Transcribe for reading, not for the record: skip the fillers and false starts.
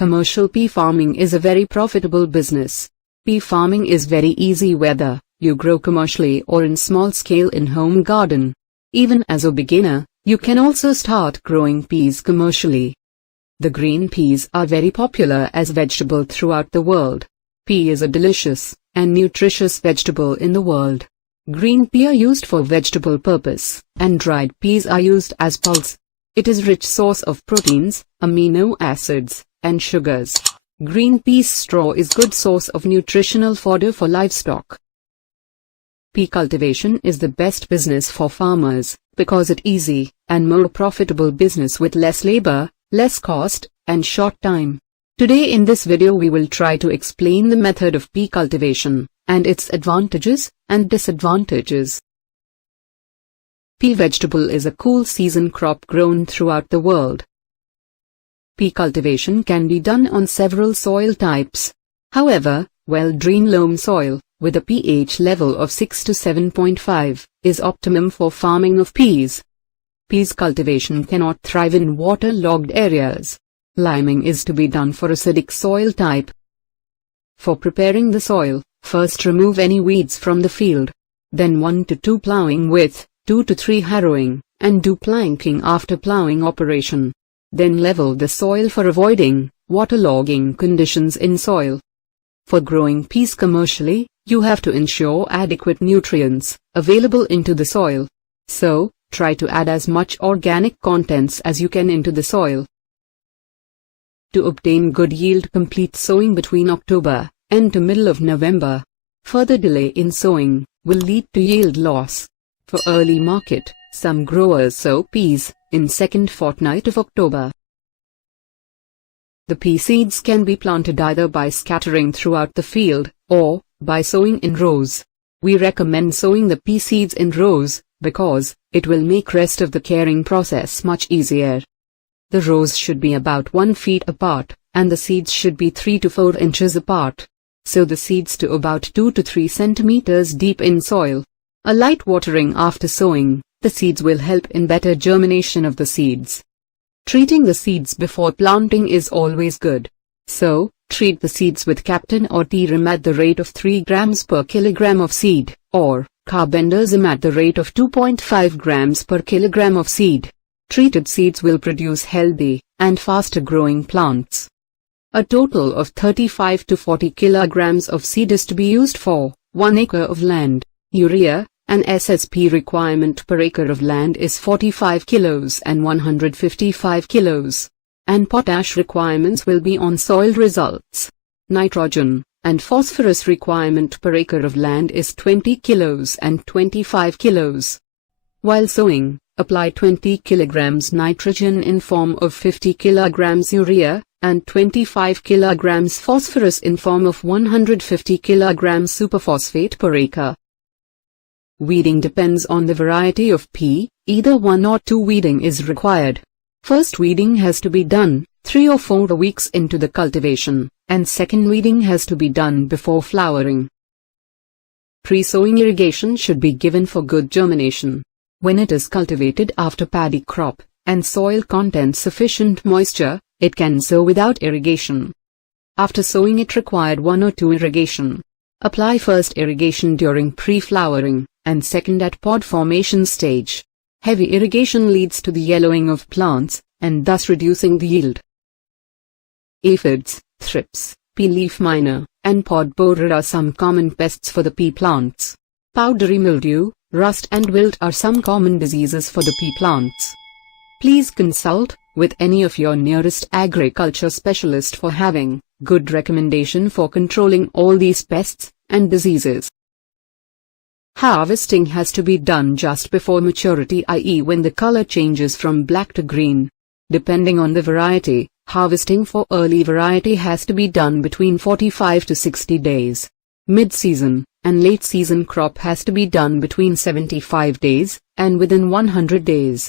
Commercial pea farming is a very profitable business. Pea farming is very easy whether you grow commercially or in small scale in home garden. Even as a beginner, you can also start growing peas commercially. The green peas are very popular as vegetable throughout the world. Pea is a delicious and nutritious vegetable in the world. Green pea are used for vegetable purpose, and dried peas are used as pulse. It is rich source of proteins, amino acids, and sugars. Green peas straw is good source of nutritional fodder for livestock. Pea cultivation is the best business for farmers, because it easy and more profitable business with less labor, less cost, and short time. Today in this video we will try to explain the method of pea cultivation, and its advantages and disadvantages. Pea vegetable is a cool season crop grown throughout the world. Pea cultivation can be done on several soil types. However, well-drained loam soil, with a pH level of 6 to 7.5, is optimum for farming of peas. Peas cultivation cannot thrive in water-logged areas. Liming is to be done for acidic soil type. For preparing the soil, first remove any weeds from the field. Then 1 to 2 plowing with 2 to 3 harrowing, and do planking after plowing operation. Then level the soil for avoiding waterlogging conditions in soil. For growing peas commercially, you have to ensure adequate nutrients available into the soil. So, try to add as much organic contents as you can into the soil. To obtain good yield, complete sowing between October and to middle of November. Further delay in sowing will lead to yield loss. For early market, some growers sow peas in second fortnight of October. The pea seeds can be planted either by scattering throughout the field, or by sowing in rows. We recommend sowing the pea seeds in rows, because it will make rest of the caring process much easier. The rows should be about 1 feet apart, and the seeds should be 3 to 4 inches apart. Sow the seeds to about 2 to 3 centimeters deep in soil. A light watering after sowing the seeds will help in better germination of the seeds. Treating the seeds before planting is always good. So, treat the seeds with Captain or T-Rim at the rate of 3 grams per kilogram of seed, or carbendazim at the rate of 2.5 grams per kilogram of seed. Treated seeds will produce healthy and faster growing plants. A total of 35 to 40 kilograms of seed is to be used for 1 acre of land. Urea and SSP requirement per acre of land is 45 kilos and 155 kilos. And potash requirements will be on soil results. Nitrogen and phosphorus requirement per acre of land is 20 kilos and 25 kilos. While sowing, apply 20 kilograms nitrogen in form of 50 kilograms urea, and 25 kilograms phosphorus in form of 150 kilograms superphosphate per acre. Weeding depends on the variety of pea, either 1 or 2 weeding is required. First weeding has to be done 3 or 4 weeks into the cultivation, and second weeding has to be done before flowering. Pre-sowing irrigation should be given for good germination. When it is cultivated after paddy crop, and soil contains sufficient moisture, it can sow without irrigation. After sowing it required 1 or 2 irrigation. Apply first irrigation during pre-flowering, and second at pod formation stage. Heavy irrigation leads to the yellowing of plants, and thus reducing the yield. Aphids, thrips, pea leaf miner, and pod borer are some common pests for the pea plants. Powdery mildew, rust and wilt are some common diseases for the pea plants. Please consult with any of your nearest agriculture specialist for having good recommendation for controlling all these pests and diseases. Harvesting has to be done just before maturity, i.e. when the color changes from black to green. Depending on the variety, harvesting for early variety has to be done between 45 to 60 days. Mid-season and late-season crop has to be done between 75 days and within 100 days.